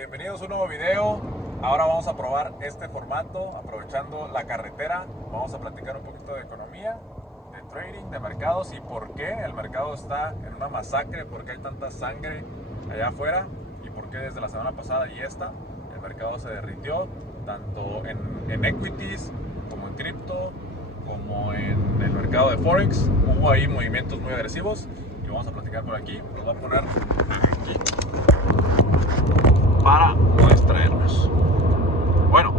Bienvenidos a un nuevo video. Ahora vamos a probar este formato, aprovechando la carretera. Vamos a platicar un poquito de economía, de trading, de mercados y por qué el mercado está en una masacre, por qué hay tanta sangre allá afuera y por qué desde la semana pasada y esta el mercado se derritió, tanto en equities como en cripto, como en el mercado de Forex. Hubo ahí movimientos muy agresivos y vamos a platicar por aquí. Los voy a poner aquí para no distraernos. Bueno,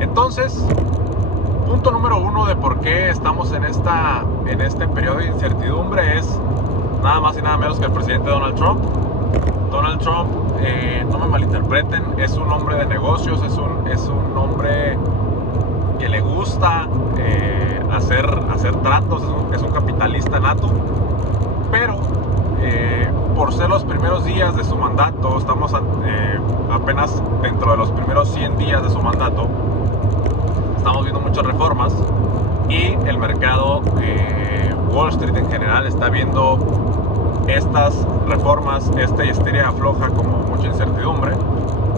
entonces, punto número uno de por qué estamos en este periodo de incertidumbre es nada más y nada menos que el presidente Donald Trump. Donald Trump, no me malinterpreten, es un hombre de negocios, es un hombre que le gusta hacer tratos, es un capitalista nato, pero por ser los primeros días de su mandato, estamos apenas dentro de los primeros 100 días de su mandato, estamos viendo muchas reformas y el mercado, Wall Street en general, está viendo estas reformas, esta histeria afloja como mucha incertidumbre,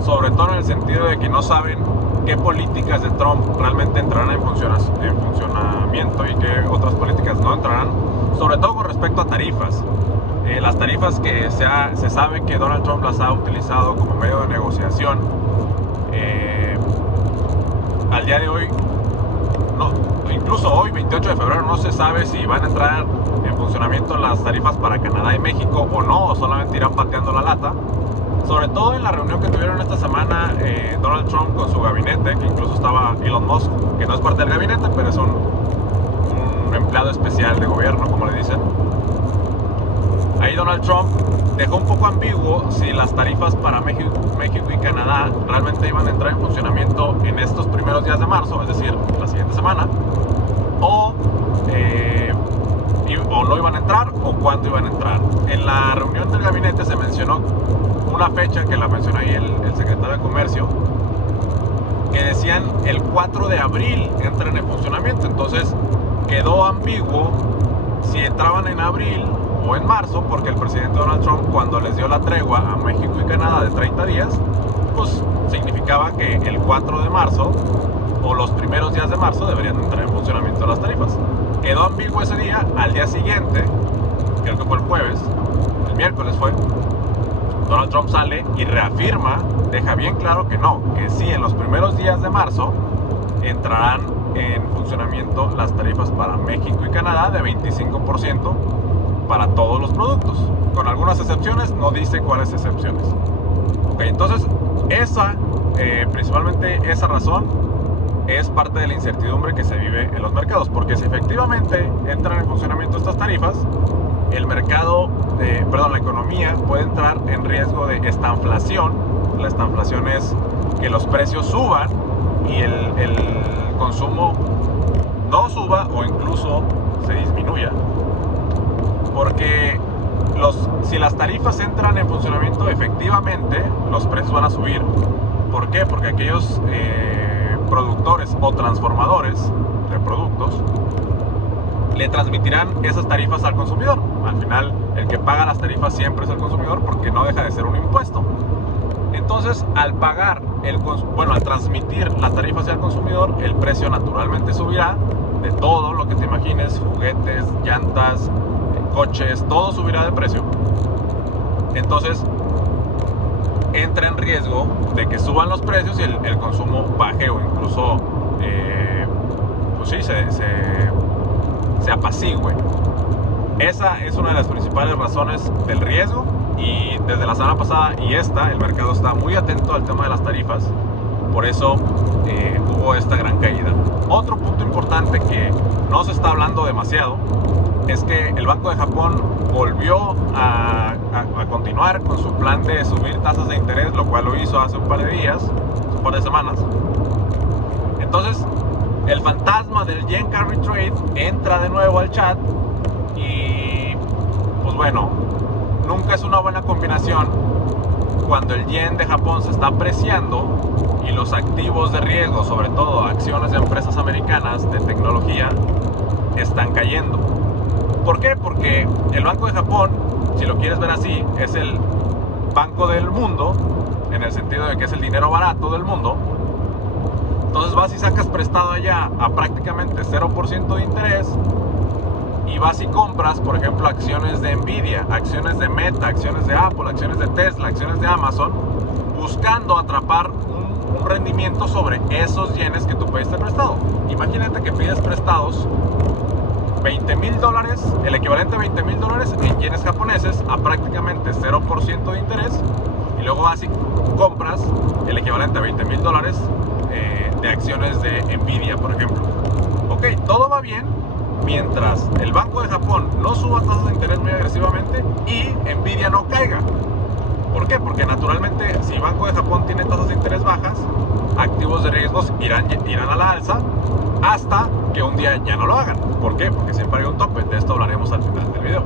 sobre todo en el sentido de que no saben qué políticas de Trump realmente entrarán en funcionamiento y qué otras políticas no entrarán, sobre todo con respecto a tarifas. Las tarifas que se sabe que Donald Trump las ha utilizado como medio de negociación. Al día de hoy, no, incluso hoy, 28 de febrero, no se sabe si van a entrar en funcionamiento las tarifas para Canadá y México o no, o solamente irán pateando la lata. Sobre todo en la reunión que tuvieron esta semana Donald Trump con su gabinete, que incluso estaba Elon Musk, que no es parte del gabinete, pero es un empleado especial de gobierno, como le dicen. Ahí Donald Trump dejó un poco ambiguo si las tarifas para México y Canadá realmente iban a entrar en funcionamiento en estos primeros días de marzo, es decir, la siguiente semana, o no iban a entrar o cuándo iban a entrar. En la reunión del gabinete se mencionó una fecha que la mencionó ahí el secretario de Comercio, que decían el 4 de abril entran en funcionamiento. Entonces quedó ambiguo si entraban en abril o en marzo, porque el presidente Donald Trump, cuando les dio la tregua a México y Canadá de 30 días, pues significaba que el 4 de marzo o los primeros días de marzo deberían entrar en funcionamiento las tarifas. Quedó ambiguo ese día. Al día siguiente, creo que fue el jueves, el miércoles fue, Donald Trump sale y reafirma, deja bien claro que no, que sí, en los primeros días de marzo entrarán en funcionamiento las tarifas para México y Canadá de 25% para todos los productos. Con algunas excepciones, no dice cuáles excepciones. Ok, entonces, principalmente esa razón es parte de la incertidumbre que se vive en los mercados, porque si efectivamente entran en funcionamiento estas tarifas, el mercado, la economía puede entrar en riesgo de estanflación. La estanflación es que los precios suban y el consumo no suba o incluso se disminuya. Porque si las tarifas entran en funcionamiento, efectivamente los precios van a subir. ¿Por qué? Porque aquellos productores o transformadores de productos le transmitirán esas tarifas al consumidor. Al final, el que paga las tarifas siempre es el consumidor, porque no deja de ser un impuesto. Entonces, al transmitir las tarifas hacia el consumidor, el precio naturalmente subirá de todo lo que te imagines: juguetes, llantas, coches, todo subirá de precio. Entonces entra en riesgo de que suban los precios y el consumo baje o incluso se apacigüe. Esa es una de las principales razones del riesgo, y desde la semana pasada y el mercado está muy atento al tema de las tarifas. Por eso hubo esta gran caída. Otro punto importante que no se está hablando demasiado es que el Banco de Japón volvió a continuar con su plan de subir tasas de interés, lo cual lo hizo hace un par de semanas. Entonces, el fantasma del yen carry trade entra de nuevo al chat y, pues bueno, nunca es una buena combinación cuando el yen de Japón se está apreciando y los activos de riesgo, sobre todo acciones de empresas americanas de tecnología, están cayendo. ¿Por qué? Porque el Banco de Japón, si lo quieres ver así, es el banco del mundo, en el sentido de que es el dinero barato del mundo. Entonces vas y sacas prestado allá a prácticamente 0% de interés y vas y compras, por ejemplo, acciones de Nvidia, acciones de Meta, acciones de Apple, acciones de Tesla, acciones de Amazon, buscando atrapar un rendimiento sobre esos yenes que tú pediste prestado. Imagínate que pides prestados $20,000, el equivalente a $20,000 en yenes japoneses a prácticamente 0% de interés, y luego vas y compras el equivalente a $20,000 de acciones de Nvidia, por ejemplo. Ok, todo va bien mientras el Banco de Japón no suba tasas de interés muy agresivamente y Nvidia no caiga. ¿Por qué? Porque naturalmente, si el Banco de Japón tiene tasas de interés bajas, activos de riesgos irán a la alza hasta que un día ya no lo hagan. ¿Por qué? Porque siempre hay un tope. De esto hablaremos al final del video.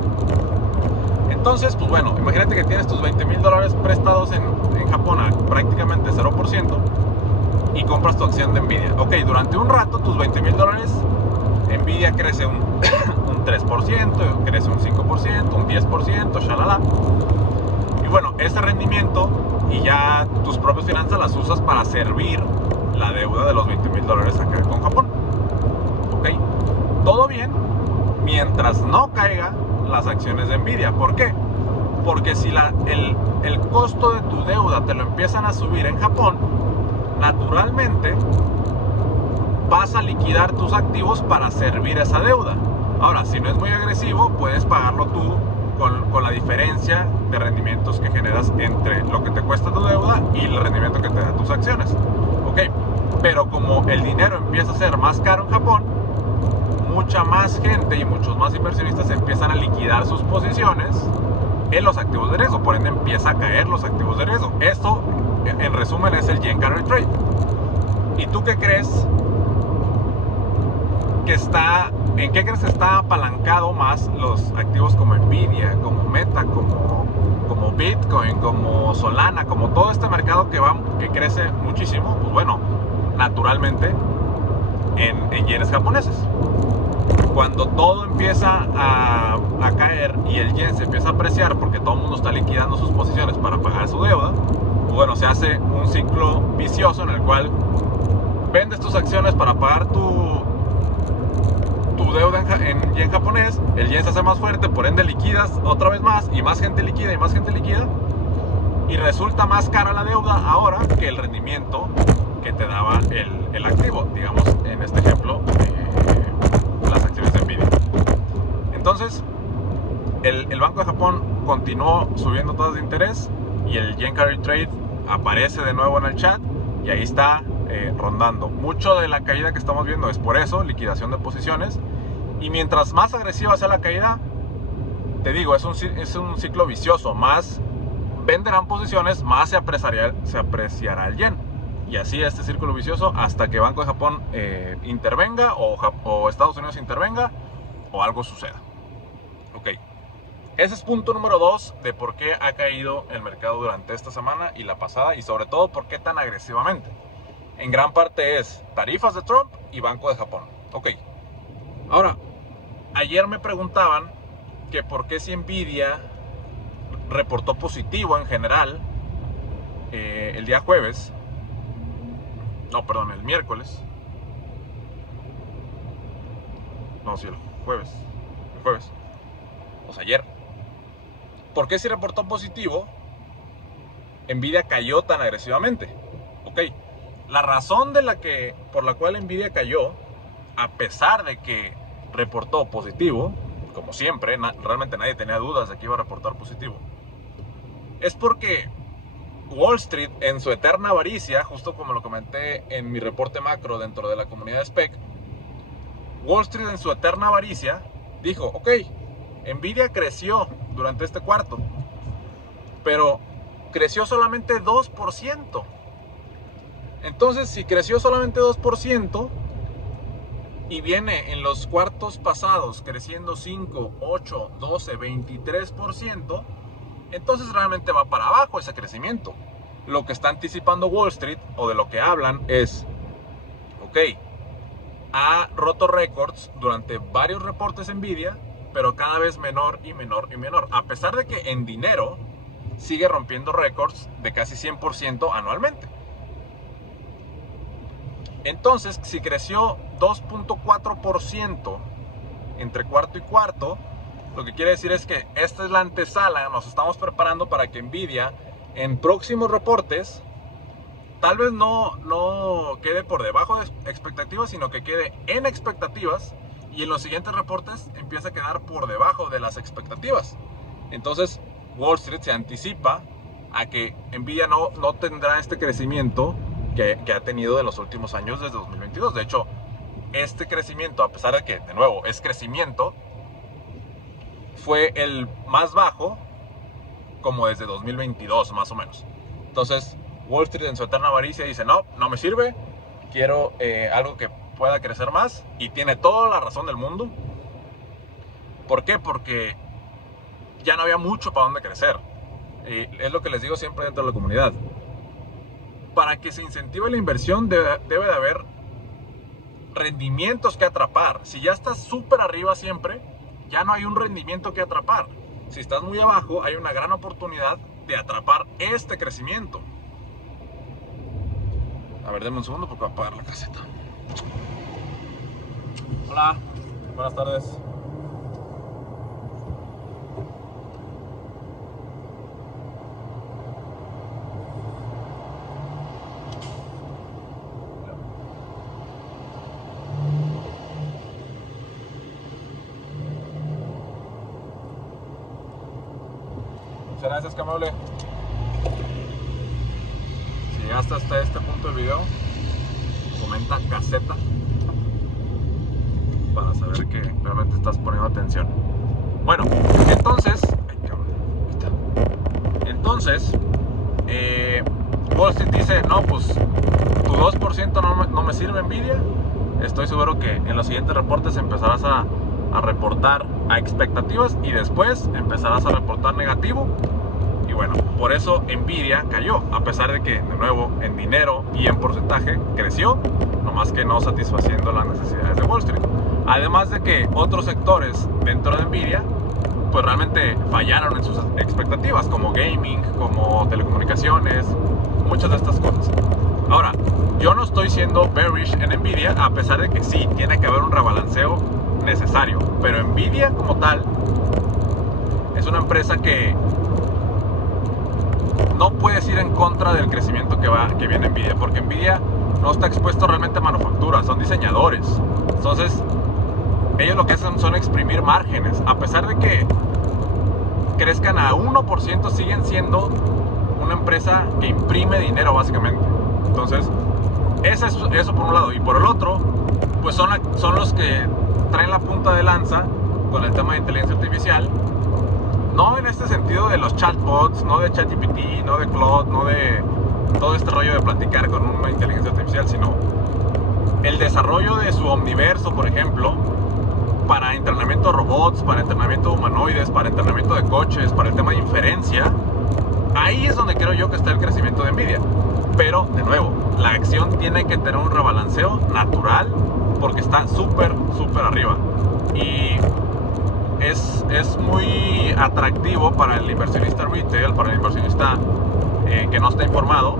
Entonces, pues bueno, imagínate que tienes tus $20,000 prestados en Japón a prácticamente 0% y compras tu acción de Nvidia. Ok, durante un rato tus $20,000, Nvidia crece un 3%, crece un 5%, un 10%, shalala. Y bueno, ese rendimiento y ya tus propias finanzas las usas para servir la deuda de los $20,000 acá con Japón. Ok, todo bien mientras no caiga las acciones de Nvidia. ¿Por qué? Porque si el costo de tu deuda te lo empiezan a subir en Japón, naturalmente vas a liquidar tus activos para servir esa deuda. Ahora, si no es muy agresivo, puedes pagarlo tú con la diferencia de rendimientos que generas entre lo que te cuesta tu deuda y el rendimiento que te dan tus acciones. Ok, pero como el dinero empieza a ser más caro en Japón, mucha más gente y muchos más inversionistas empiezan a liquidar sus posiciones en los activos de riesgo, por ende empieza a caer los activos de riesgo. Esto, en resumen, es el Yen Carry Trade. ¿Y tú qué crees que en qué crees que está apalancado más los activos como Nvidia, como Meta, como Bitcoin, como Solana, como todo este mercado que crece muchísimo? Pues bueno, naturalmente en yenes japoneses. Cuando todo empieza a caer y el yen se empieza a apreciar porque todo el mundo está liquidando sus posiciones para pagar su deuda, pues bueno, se hace un ciclo vicioso en el cual vendes tus acciones para pagar tu deuda en yen japonés, el yen se hace más fuerte, por ende liquidas otra vez más y más gente liquida y más gente liquida, y resulta más cara la deuda ahora que el rendimiento que te daba el activo, digamos en este ejemplo las acciones de Nvidia. Entonces el Banco de Japón continuó subiendo tasas de interés y el Yen Carry Trade aparece de nuevo en el chat y ahí está rondando. Mucho de la caída que estamos viendo es por eso, liquidación de posiciones, y mientras más agresiva sea la caída, te digo, es un ciclo vicioso. Más venderán posiciones, más se apreciará el yen, y así este círculo vicioso hasta que Banco de Japón intervenga o Estados Unidos intervenga o algo suceda. Ok, ese es punto número 2 de por qué ha caído el mercado durante esta semana y la pasada, y sobre todo por qué tan agresivamente. En gran parte es tarifas de Trump y Banco de Japón. Ok, ahora, ayer me preguntaban que por qué si Nvidia reportó positivo en general el día jueves, no, perdón, el miércoles, no, sí, el jueves, o sea, ayer. ¿Por qué si reportó positivo Nvidia cayó tan agresivamente? Ok, la razón por la cual Nvidia cayó, a pesar de que reportó positivo, como siempre, realmente nadie tenía dudas de que iba a reportar positivo, es porque Wall Street, en su eterna avaricia, justo como lo comenté en mi reporte macro dentro de la comunidad de SPEC, Wall Street en su eterna avaricia dijo, ok, Nvidia creció durante este cuarto, pero creció solamente 2%. Entonces, si creció solamente 2% y viene en los cuartos pasados creciendo 5, 8, 12, 23%, entonces realmente va para abajo ese crecimiento. Lo que está anticipando Wall Street, o de lo que hablan, es, ok, ha roto récords durante varios reportes Nvidia, pero cada vez menor y menor y menor. A pesar de que en dinero sigue rompiendo récords de casi 100% anualmente. Entonces, si creció 2.4% entre cuarto y cuarto, lo que quiere decir es que esta es la antesala, nos estamos preparando para que Nvidia en próximos reportes tal vez no quede por debajo de expectativas, sino que quede en expectativas, y en los siguientes reportes empieza a quedar por debajo de las expectativas. Entonces Wall Street se anticipa a que Nvidia no tendrá este crecimiento que ha tenido en los últimos años desde 2022. De hecho, este crecimiento, a pesar de que, de nuevo, es crecimiento, fue el más bajo como desde 2022 más o menos. Entonces Wall Street, en su eterna avaricia, dice no me sirve, quiero algo que pueda crecer más, y tiene toda la razón del mundo. ¿Por qué? Porque ya no había mucho para dónde crecer. Es lo que les digo siempre dentro de la comunidad. Para que se incentive la inversión debe de haber rendimientos que atrapar. Si ya estás súper arriba siempre, ya no hay un rendimiento que atrapar. Si estás muy abajo, hay una gran oportunidad de atrapar este crecimiento. A ver, denme un segundo porque voy a apagar la caseta. Hola, buenas tardes. Muchas gracias, qué amable. Si llegaste hasta este punto del video, comenta caseta para saber que realmente estás poniendo atención. Bueno, entonces Wall Street dice, no, pues tu 2% no me sirve, Nvidia. Estoy seguro que en los siguientes reportes empezarás a reportar a expectativas y después empezarás a reportar negativo. Y bueno, por eso Nvidia cayó, a pesar de que, de nuevo, en dinero y en porcentaje creció, nomás que no satisfaciendo las necesidades de Wall Street. Además de que otros sectores dentro de Nvidia pues realmente fallaron en sus expectativas, como gaming, como telecomunicaciones, muchas de estas cosas. Ahora, yo no estoy siendo bearish en Nvidia, a pesar de que sí, tiene que haber un rebalanceo necesario, pero Nvidia como tal es una empresa que no puedes ir en contra del crecimiento que viene Nvidia, porque Nvidia no está expuesto realmente a manufactura, son diseñadores. Entonces ellos lo que hacen son exprimir márgenes. A pesar de que crezcan a 1%, siguen siendo una empresa que imprime dinero básicamente. Entonces eso por un lado, y por el otro pues son los que traen la punta de lanza con el tema de inteligencia artificial. No en este sentido de los chatbots, no de ChatGPT, no de Claude, no de todo este rollo de platicar con una inteligencia artificial, sino el desarrollo de su Omniverso, por ejemplo, para entrenamiento de robots, para entrenamiento de humanoides, para entrenamiento de coches, para el tema de inferencia. Ahí es donde creo yo que está el crecimiento de Nvidia. Pero, de nuevo, la acción tiene que tener un rebalanceo natural porque está súper arriba. Y es muy atractivo para el inversionista retail, para el inversionista que no está informado,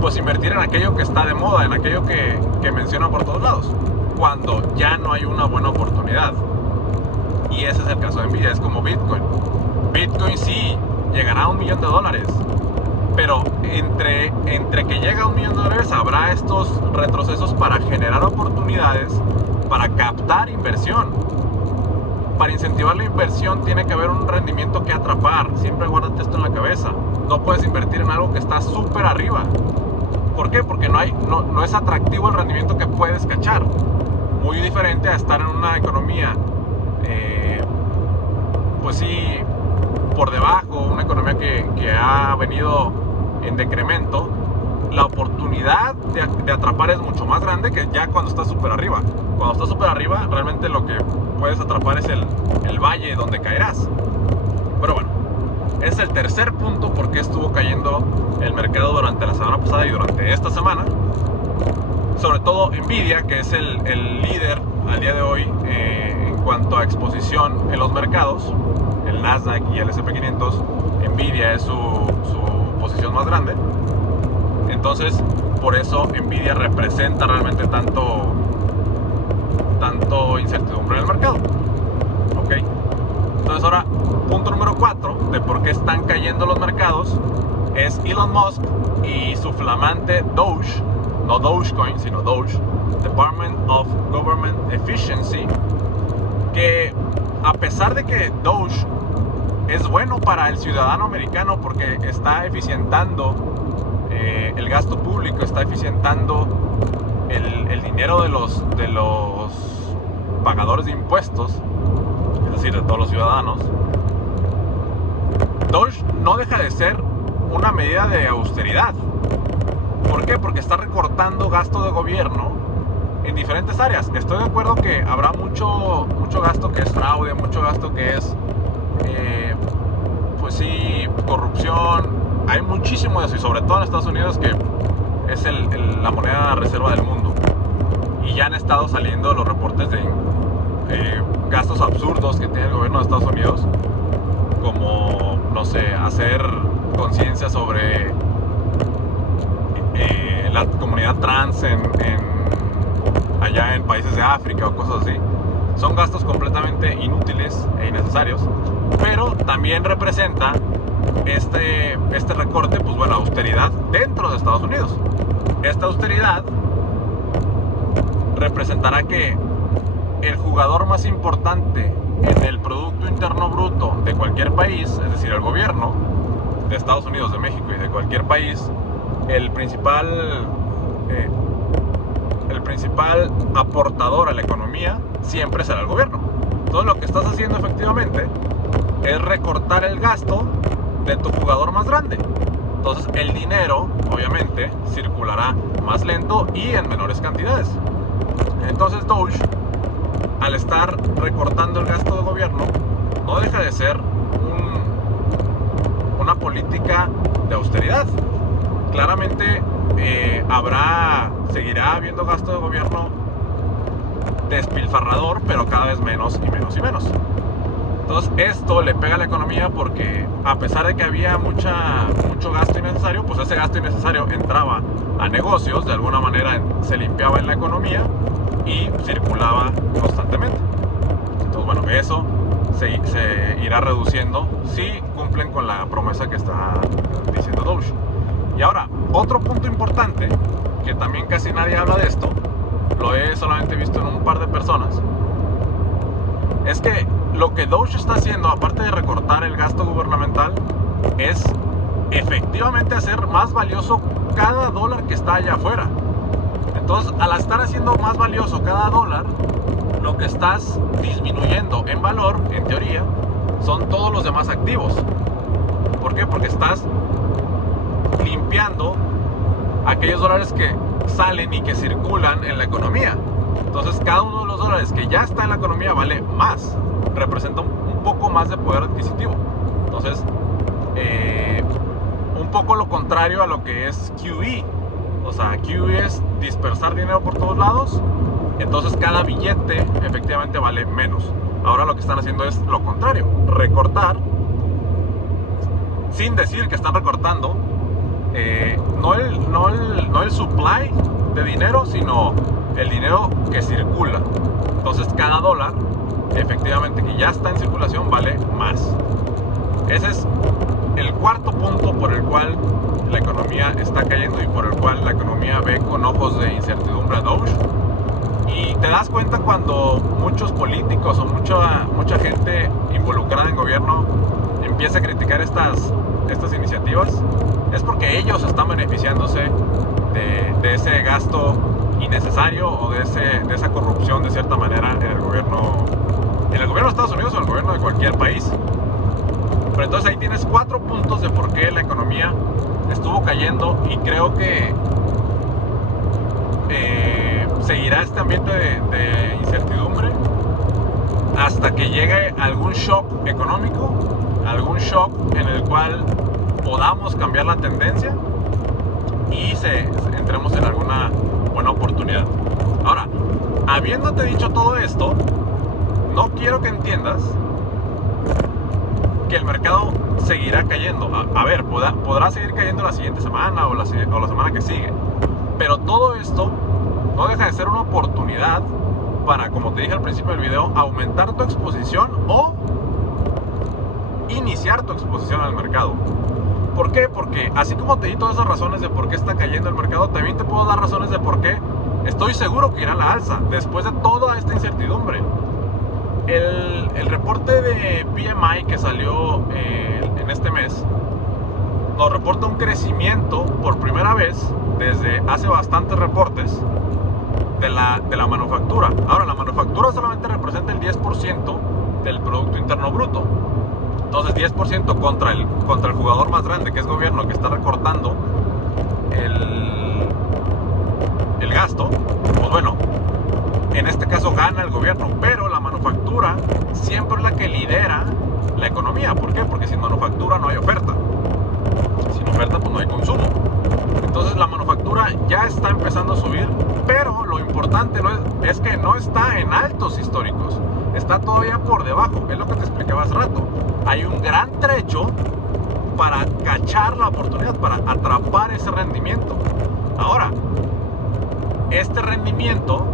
pues invertir en aquello que está de moda, en aquello que mencionan por todos lados, cuando ya no hay una buena oportunidad. Y ese es el caso de Nvidia. Es como Bitcoin. Bitcoin sí llegará a $1 millón, pero entre que llega a $1 millón habrá estos retrocesos para generar oportunidades, para captar inversión. Para incentivar la inversión tiene que haber un rendimiento que atrapar. Siempre guárdate esto en la cabeza. No puedes invertir en algo que está súper arriba. ¿Por qué? Porque no es atractivo el rendimiento que puedes cachar. Muy diferente a estar en una economía pues sí, por debajo, una economía que ha venido en decremento. La oportunidad de atrapar es mucho más grande que ya cuando estás súper arriba. Cuando estás súper arriba, realmente lo que puedes atrapar es el valle donde caerás. Pero bueno, es el tercer punto por qué estuvo cayendo el mercado durante la semana pasada y durante esta semana. Sobre todo Nvidia, que es el líder al día de hoy en cuanto a exposición en los mercados, el Nasdaq y el S&P 500. Nvidia es su posición más grande. Entonces, por eso Nvidia representa realmente tanto incertidumbre en el mercado. ¿Ok? Entonces ahora, punto número 4 de por qué están cayendo los mercados es Elon Musk y su flamante Doge, no Dogecoin, sino Doge, Department of Government Efficiency, que a pesar de que Doge es bueno para el ciudadano americano porque está eficientando el gasto público, está eficientando el dinero de los pagadores de impuestos, es decir, de todos los ciudadanos, Doge no deja de ser una medida de austeridad. ¿Por qué? Porque está recortando gasto de gobierno en diferentes áreas. Estoy de acuerdo que habrá mucho gasto que es fraude, mucho gasto que es, pues sí, corrupción. Hay muchísimo de eso, y sobre todo en Estados Unidos, que es la moneda reserva del mundo. Y ya han estado saliendo los reportes de gastos absurdos que tiene el gobierno de Estados Unidos, como, no sé, hacer conciencia sobre la comunidad trans allá en países de África o cosas así. Son gastos completamente inútiles e innecesarios, pero también representa este recorte, pues bueno, austeridad dentro de Estados Unidos. Esta austeridad representará que el jugador más importante en el Producto Interno Bruto de cualquier país, es decir, el gobierno de Estados Unidos, de México y de cualquier país, el principal aportador a la economía siempre será el gobierno. Entonces lo que estás haciendo efectivamente es recortar el gasto de tu jugador más grande. Entonces el dinero obviamente circulará más lento y en menores cantidades. Entonces Doge, al estar recortando el gasto de gobierno, no deja de ser una política de austeridad. Claramente seguirá habiendo gasto de gobierno despilfarrador, pero cada vez menos y menos y menos. Entonces esto le pega a la economía porque, a pesar de que había mucho gasto innecesario, pues ese gasto innecesario entraba a negocios, de alguna manera se limpiaba en la economía y circulaba constantemente. Entonces bueno, eso se irá reduciendo si cumplen con la promesa que está diciendo Doge. Y ahora, otro punto importante, que también casi nadie habla de esto, lo he solamente visto en un par de personas, es que lo que Doge está haciendo, aparte de recortar el gasto gubernamental, es efectivamente hacer más valioso cada dólar que está allá afuera. Entonces, al estar haciendo más valioso cada dólar, lo que estás disminuyendo en valor, en teoría, son todos los demás activos. ¿Por qué? Porque estás limpiando aquellos dólares que salen y que circulan en la economía. Entonces, cada uno de los dólares que ya está en la economía vale más, representa un poco más de poder adquisitivo. Entonces, un poco lo contrario a lo que es QE. O sea, QE es dispersar dinero por todos lados, entonces cada billete efectivamente vale menos. Ahora lo que están haciendo es lo contrario, recortar, sin decir que están recortando, no el supply de dinero, sino el dinero que circula. Entonces cada dólar efectivamente que ya está en circulación vale más. Ese es el cuarto punto por el cual la economía está cayendo y por el cual la economía ve con ojos de incertidumbre a Doge. Y te das cuenta cuando muchos políticos o mucha gente involucrada en gobierno empieza a criticar estas iniciativas, es porque ellos están beneficiándose de ese gasto innecesario o de esa corrupción de cierta manera en el gobierno de Estados Unidos o el gobierno de cualquier país. Pero entonces ahí tienes 4 puntos de por qué la economía estuvo cayendo, y creo que seguirá este ambiente de incertidumbre hasta que llegue algún shock económico, algún shock en el cual podamos cambiar la tendencia y entremos en alguna buena oportunidad. Ahora, habiéndote dicho todo esto, no quiero que entiendas que el mercado seguirá cayendo. A ver, podrá seguir cayendo la siguiente semana o la semana que sigue. Pero todo esto no deja de ser una oportunidad para, como te dije al principio del video, aumentar tu exposición o iniciar tu exposición al mercado. ¿Por qué? Porque así como te di todas esas razones de por qué está cayendo el mercado, también te puedo dar razones de por qué estoy seguro que irá a la alza después de toda esta incertidumbre. El reporte de PMI que salió en este mes nos reporta un crecimiento por primera vez desde hace bastantes reportes de la manufactura. Ahora, la manufactura solamente representa el 10% del Producto Interno Bruto. Entonces 10% contra el jugador más grande, que es gobierno, que está recortando el gasto, pues bueno, en este caso gana el gobierno, pero la manufactura siempre es la que lidera la economía. ¿Por qué? Porque sin manufactura no hay oferta. Sin oferta pues no hay consumo. Entonces la manufactura ya está empezando a subir, pero lo importante es que no está en altos históricos, está todavía por debajo. Es lo que te explicaba hace rato. Hay un gran trecho para cachar la oportunidad, para atrapar ese rendimiento. Ahora, este rendimiento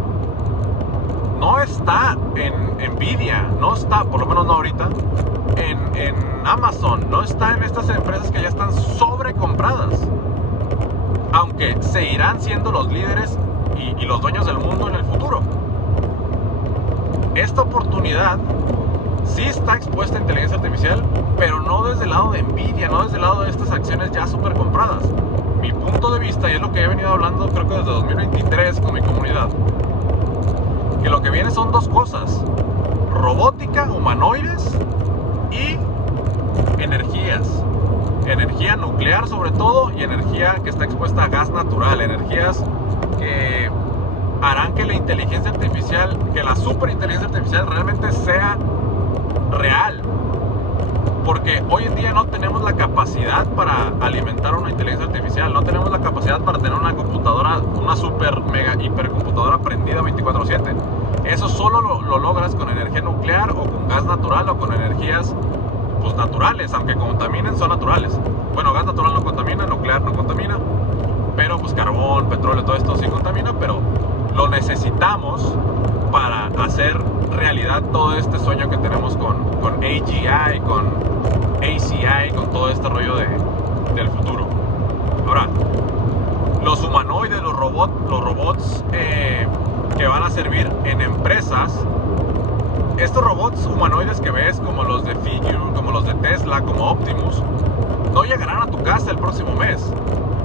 no está en Nvidia, no está, por lo menos no ahorita, en Amazon, no está en estas empresas que ya están sobrecompradas, aunque seguirán siendo los líderes y los dueños del mundo en el futuro. Esta oportunidad sí está expuesta a inteligencia artificial, pero no desde el lado de Nvidia, no desde el lado de estas acciones ya súper compradas. Mi punto de vista, y es lo que he venido hablando creo que desde 2023 con mi comunidad, que lo que viene son dos cosas: robótica, humanoides y energías. Energía nuclear sobre todo, y energía que está expuesta a gas natural, energías que harán que la inteligencia artificial, que la superinteligencia artificial realmente sea real. Porque hoy en día no tenemos la capacidad para alimentar una inteligencia artificial, no tenemos la capacidad para tener una computadora, una super mega hipercomputadora prendida 24/7. Eso solo lo logras con energía nuclear o con gas natural o con energías pues naturales, aunque contaminen, son naturales. Bueno, gas natural no contamina, nuclear no contamina, pero pues carbón, petróleo, todo esto sí contamina, pero lo necesitamos para hacer realidad todo este sueño que tenemos con AGI, con ACI, con todo este rollo del futuro. Ahora, los humanoides, los robots que van a servir en empresas, estos robots humanoides que ves, como los de Figure, como los de Tesla, como Optimus, no llegarán a tu casa el próximo mes,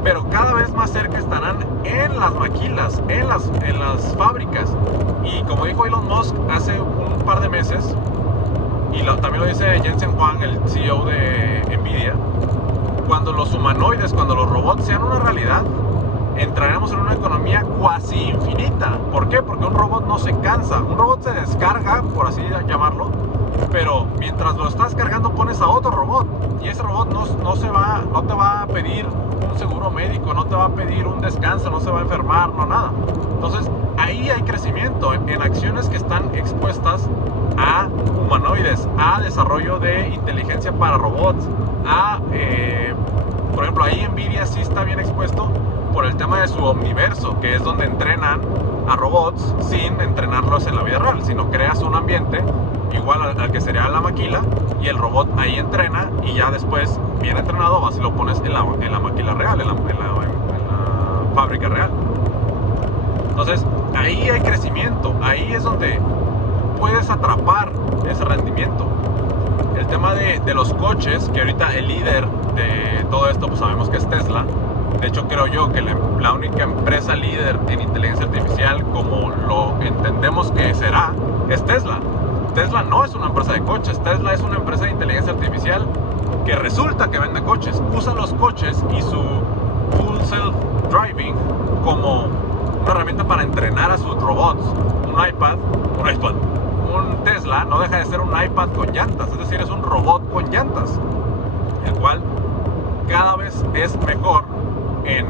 pero cada vez más cerca estarán en las maquilas, en las fábricas. Y como dijo Elon Musk hace un par de meses, y también lo dice Jensen Huang, el CEO de Nvidia, cuando los humanoides, cuando los robots sean una realidad, entraremos en una economía cuasi infinita. ¿Por qué? Porque un robot no se cansa, un robot se descarga, por así llamarlo, pero mientras lo estás cargando pones a otro robot, y ese robot no te va a pedir un seguro médico, no te va a pedir un descanso, no se va a enfermar, no nada. Entonces ahí hay crecimiento en acciones que están expuestas a humanoides, a desarrollo de inteligencia para robots, por ejemplo, ahí Nvidia sí está bien expuesto por el tema de su Omniverso, que es donde entrenan a robots sin entrenarlos en la vida real, sino creas un ambiente igual al que sería la maquila, y el robot ahí entrena, y ya después, bien entrenado, vas y lo pones en la maquila real, en la fábrica real. Entonces ahí hay crecimiento, ahí es donde puedes atrapar ese rendimiento. El tema de los coches, que ahorita el líder de todo esto pues sabemos que es Tesla. De hecho, creo yo que la única empresa líder en inteligencia artificial, como lo entendemos que será, es Tesla. Tesla no es una empresa de coches, Tesla es una empresa de inteligencia artificial que resulta que vende coches. Usa los coches y su Full Self Driving como una herramienta para entrenar a sus robots. Un Tesla no deja de ser un iPad con llantas, es decir, es un robot con llantas, el cual cada vez es mejor en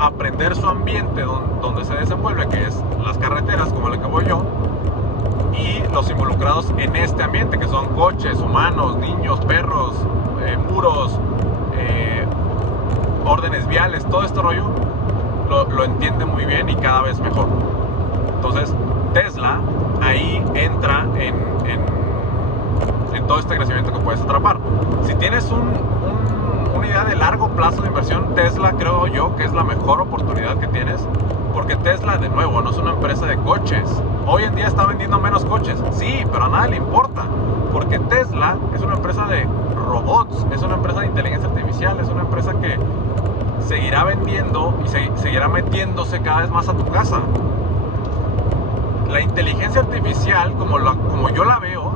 aprender su ambiente donde se desenvuelve, que es las carreteras como la que voy yo, y los involucrados en este ambiente, que son coches, humanos, niños, perros, muros, órdenes viales, todo este rollo lo entiende muy bien y cada vez mejor. Entonces Tesla ahí entra en todo este crecimiento que puedes atrapar. Si tienes una idea de largo plazo de inversión, Tesla creo yo que es la mejor oportunidad que tienes, porque Tesla, de nuevo, no es una empresa de coches. Hoy en día está vendiendo menos coches, sí, pero a nadie le importa, porque Tesla es una empresa de robots, es una empresa de inteligencia artificial, es una empresa que seguirá vendiendo y seguirá metiéndose cada vez más a tu casa. La inteligencia artificial, como yo la veo,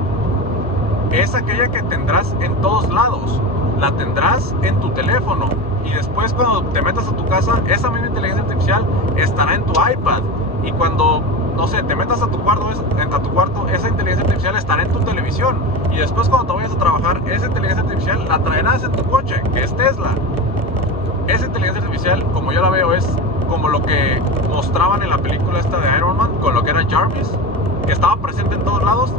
es aquella que tendrás en todos lados. La tendrás en tu teléfono, y después cuando te metas a tu casa, esa misma inteligencia artificial estará en tu iPad, y cuando, no sé, te metas a tu cuarto, esa inteligencia artificial estará en tu televisión, y después cuando te vayas a trabajar, esa inteligencia artificial la traerás en tu coche, que es Tesla. Esa inteligencia artificial, como yo la veo, es como lo que mostraban en la película esta de Iron Man, con lo que era Jarvis, que estaba presente en todos lados,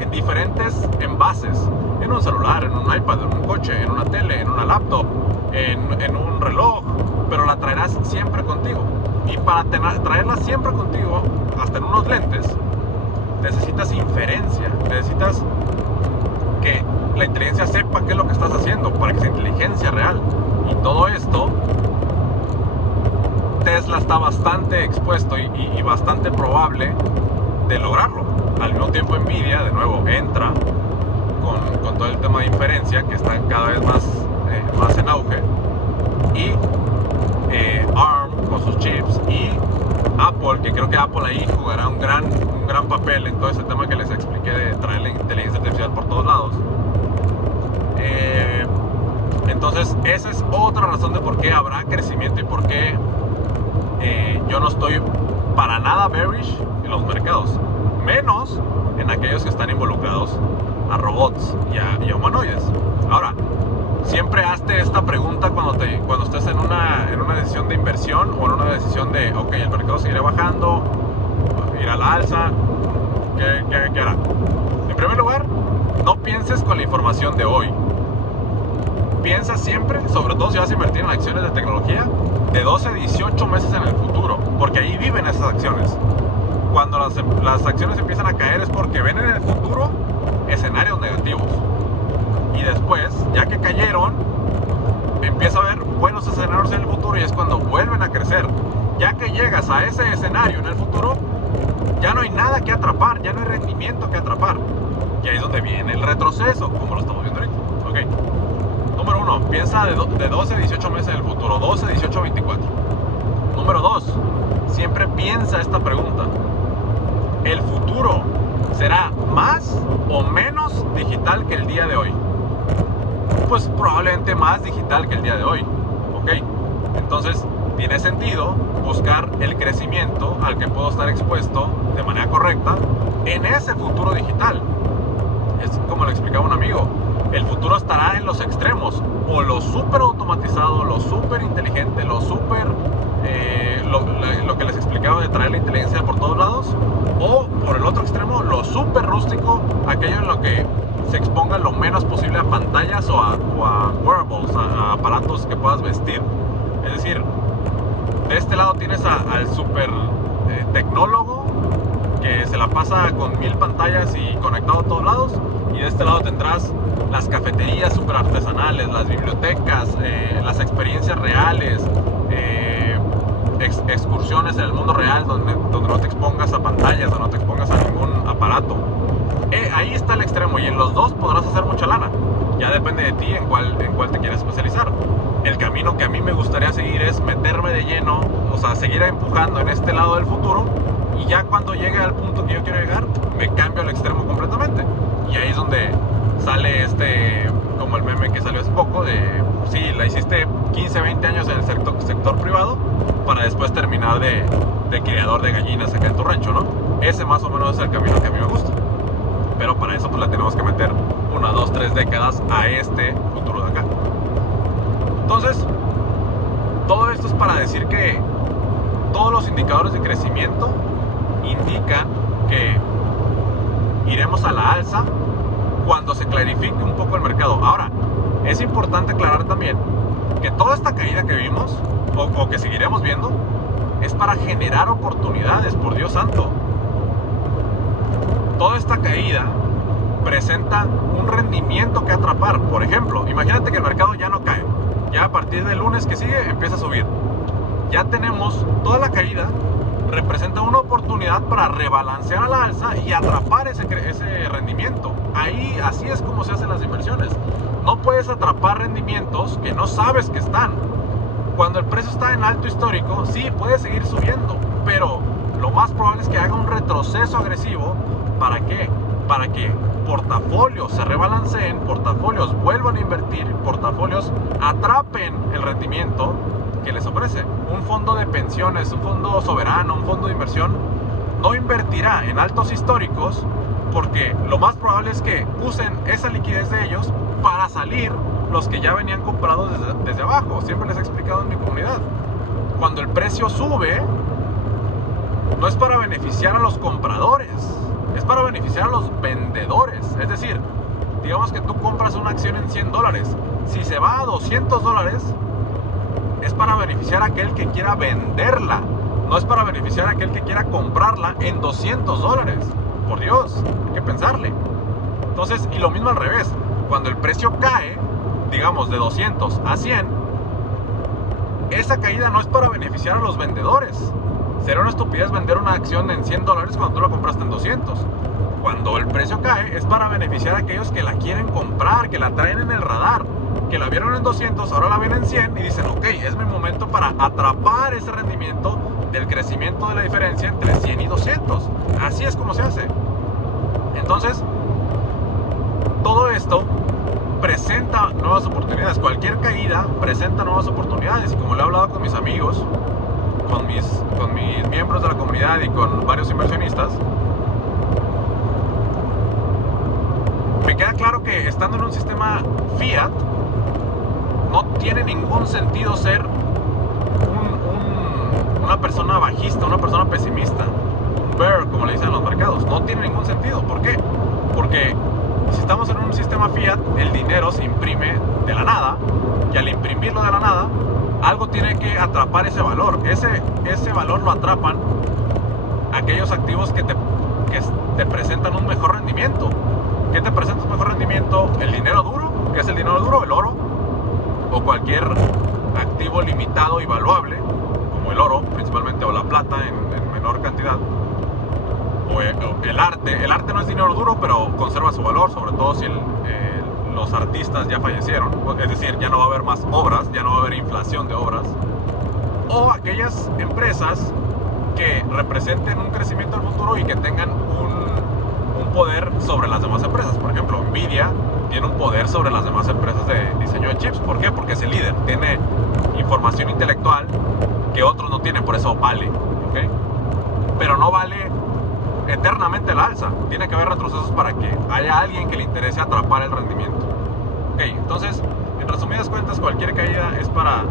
en diferentes envases, en un celular, en un iPad, en un coche, en una tele, en una laptop, en un reloj, pero la traerás siempre contigo. Y para traerla siempre contigo, hasta en unos lentes, necesitas inferencia, necesitas que la inteligencia sepa qué es lo que estás haciendo para que sea inteligencia real. Y todo esto, Tesla está bastante expuesto y bastante probable de lograrlo. Al mismo tiempo, Nvidia, de nuevo, entra con todo el tema de inferencia, que está cada vez más en auge, y ARM con sus chips, y Apple, que creo que Apple ahí jugará un gran papel en todo ese tema que les expliqué de traer la inteligencia artificial por todos lados. Entonces esa es otra razón de por qué habrá crecimiento y por qué yo no estoy para nada bearish en los mercados, menos en aquellos que están involucrados a robots y a humanoides. Ahora, siempre hazte esta pregunta cuando estés en una decisión de inversión o en una decisión de, ok, el mercado seguirá bajando, irá a la alza, ¿qué hará? En primer lugar, no pienses con la información de hoy. Piensa siempre, sobre todo si vas a invertir en acciones de tecnología, de 12 a 18 meses en el futuro, porque ahí viven esas acciones. Cuando las acciones empiezan a caer es porque ven en el futuro escenarios negativos. Y después, ya que cayeron, empieza a ver buenos escenarios en el futuro y es cuando vuelven a crecer. Ya que llegas a ese escenario en el futuro, ya no hay nada que atrapar, ya no hay rendimiento que atrapar. Y ahí es donde viene el retroceso, como lo estamos viendo ahorita. Okay. Número 1, piensa de 12 a 18 meses en el futuro, 12, 18, 24. Número 2, siempre piensa esta pregunta: ¿el futuro será más o menos digital que el día de hoy? Pues probablemente más digital que el día de hoy. Ok, entonces tiene sentido buscar el crecimiento al que puedo estar expuesto de manera correcta en ese futuro digital. Es como le explicaba un amigo, el futuro estará en los extremos, o lo súper automatizado, lo súper inteligente, lo súper lo que les explicaba de traer la inteligencia por todos lados, o por el otro extremo, lo súper rústico, aquello en lo que se exponga lo menos posible a pantallas o a wearables, a aparatos que puedas vestir. Es decir, de este lado tienes al super tecnólogo que se la pasa con 1000 pantallas y conectado a todos lados, y de este lado tendrás las cafeterías super artesanales, las bibliotecas, las experiencias reales, excursiones en el mundo real donde no te expongas a pantallas, donde no te expongas a ningún aparato. Ahí está el extremo, y en los dos podrás hacer mucha lana. Ya depende de ti en cuál te quieras especializar. El camino que a mí me gustaría seguir es meterme de lleno, o sea, seguir empujando en este lado del futuro, y ya cuando llegue al punto que yo quiero llegar, me cambio al extremo completamente. Y ahí es donde sale como el meme que salió hace poco, de sí, la hiciste 15, 20 años en el sector privado para después terminar de criador de gallinas acá en tu rancho, ¿no? Ese más o menos es el camino que a mí me gusta. Pero para eso pues le tenemos que meter 1, 2, 3 décadas a este futuro de acá. Entonces, todo esto es para decir que todos los indicadores de crecimiento indican que iremos a la alza cuando se clarifique un poco el mercado. Ahora, es importante aclarar también que toda esta caída que vimos o que seguiremos viendo es para generar oportunidades, por Dios santo. Toda esta caída presenta un rendimiento que atrapar. Por ejemplo, imagínate que el mercado ya no cae, ya a partir del lunes que sigue empieza a subir. Ya tenemos toda la caída, representa una oportunidad para rebalancear a la alza y atrapar ese rendimiento. Así es como se hacen las inversiones. No puedes atrapar rendimientos que no sabes que están. Cuando el precio está en alto histórico, sí, puede seguir subiendo, pero lo más probable es que haga un retroceso agresivo. ¿Para qué? Para que portafolios se rebalanceen, portafolios vuelvan a invertir, portafolios atrapen el rendimiento que les ofrece. Un fondo de pensiones, un fondo soberano, un fondo de inversión no invertirá en altos históricos porque lo más probable es que usen esa liquidez de ellos para salir los que ya venían comprados desde abajo. Siempre les he explicado en mi comunidad. Cuando el precio sube, no es para beneficiar a los compradores, es para beneficiar a los vendedores. Es decir, digamos que tú compras una acción en $100. Si se va a $200, es para beneficiar a aquel que quiera venderla. No es para beneficiar a aquel que quiera comprarla en $200. Por Dios, hay que pensarle. Entonces, y lo mismo al revés. Cuando el precio cae, digamos de 200 a 100, esa caída no es para beneficiar a los vendedores. Será una estupidez vender una acción en $100 cuando tú la compraste en 200. Cuando el precio cae, es para beneficiar a aquellos que la quieren comprar, que la traen en el radar, que la vieron en 200, ahora la ven en 100 y dicen, ok, es mi momento para atrapar ese rendimiento del crecimiento de la diferencia entre 100 y 200. Así es como se hace. Entonces, todo esto presenta nuevas oportunidades. Cualquier caída presenta nuevas oportunidades. Y como lo he hablado con mis amigos, con mis miembros de la comunidad y con varios inversionistas, me queda claro que estando en un sistema fiat, no tiene ningún sentido ser una persona bajista, una persona pesimista, un bear, como le dicen en los mercados. No tiene ningún sentido. ¿Por qué? Porque si estamos en un sistema fiat, el dinero se imprime de la nada, y al imprimirlo de la nada, algo tiene que atrapar ese valor. Ese valor lo atrapan aquellos activos que te presentan un mejor rendimiento. ¿Qué te presenta un mejor rendimiento? El dinero duro, que es el dinero duro, el oro, o cualquier activo limitado y valuable, como el oro principalmente, o la plata en menor cantidad, o el arte. El arte no es dinero duro, pero conserva su valor, sobre todo si los artistas ya fallecieron, es decir, ya no va a haber más obras, ya no va a haber inflación de obras, o aquellas empresas que representen un crecimiento en el futuro y que tengan un poder sobre las demás empresas. Por ejemplo, Nvidia tiene un poder sobre las demás empresas de diseño de chips. ¿Por qué? Porque es el líder, tiene información intelectual que otros no tienen, por eso vale, ¿okay? Pero no vale eternamente la alza. Tiene que haber retrocesos para que haya alguien que le interese atrapar el rendimiento. Ok, entonces, en resumidas cuentas, cualquier caída es para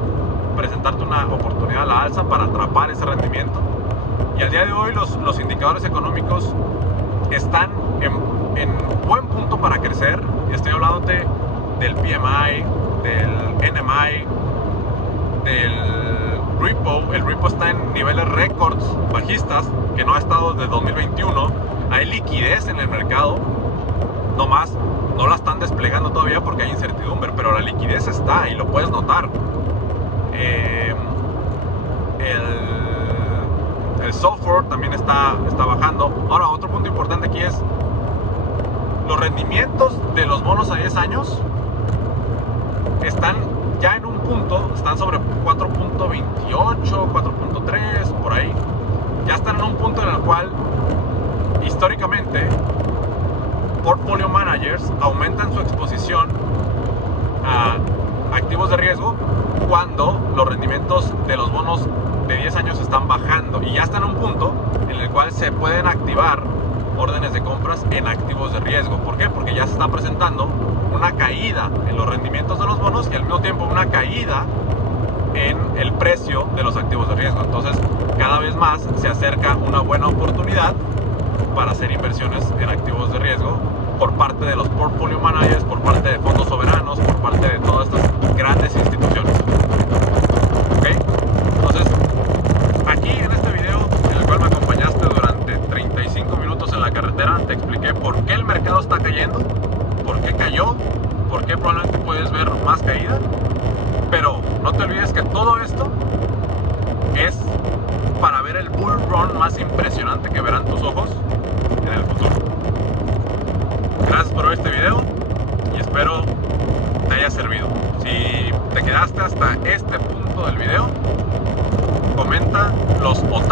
presentarte una oportunidad a la alza, para atrapar ese rendimiento. Y al día de hoy los indicadores económicos están en buen punto para crecer. Estoy hablándote del PMI, del NMI, del repo. El repo está en niveles récords bajistas que no ha estado desde 2021. Hay liquidez en el mercado, nomás no la están desplegando todavía porque hay incertidumbre, pero la liquidez está y lo puedes notar. El software también está bajando. Ahora, otro punto importante aquí es los rendimientos de los bonos a 10 años están ya en un punto, están sobre 4.28, 4.3, por ahí. Ya están en un punto en el cual históricamente portfolio managers aumentan su exposición a activos de riesgo cuando los rendimientos de los bonos de 10 años están bajando, y ya están en un punto en el cual se pueden activar órdenes de compras en activos de riesgo. ¿Por qué? Porque ya se está presentando una caída en los rendimientos de los bonos y al mismo tiempo una caída en el precio de los activos de riesgo. Entonces, cada vez más se acerca una buena oportunidad para hacer inversiones en activos de riesgo por parte de los portfolio managers, por parte de fondos soberanos, por parte de todas estas grandes instituciones. ¿Ok? Entonces, aquí en este video, en el cual me acompañaste durante 35 minutos en la carretera, te expliqué por qué el mercado está cayendo, por qué cayó, por qué probablemente puedes ver más caída, pero no te olvides que todo esto es para ver el bull run más impresionante que verán tus ojos en el futuro. Gracias por ver este video y espero te haya servido. Si te quedaste hasta este punto del video, comenta los otros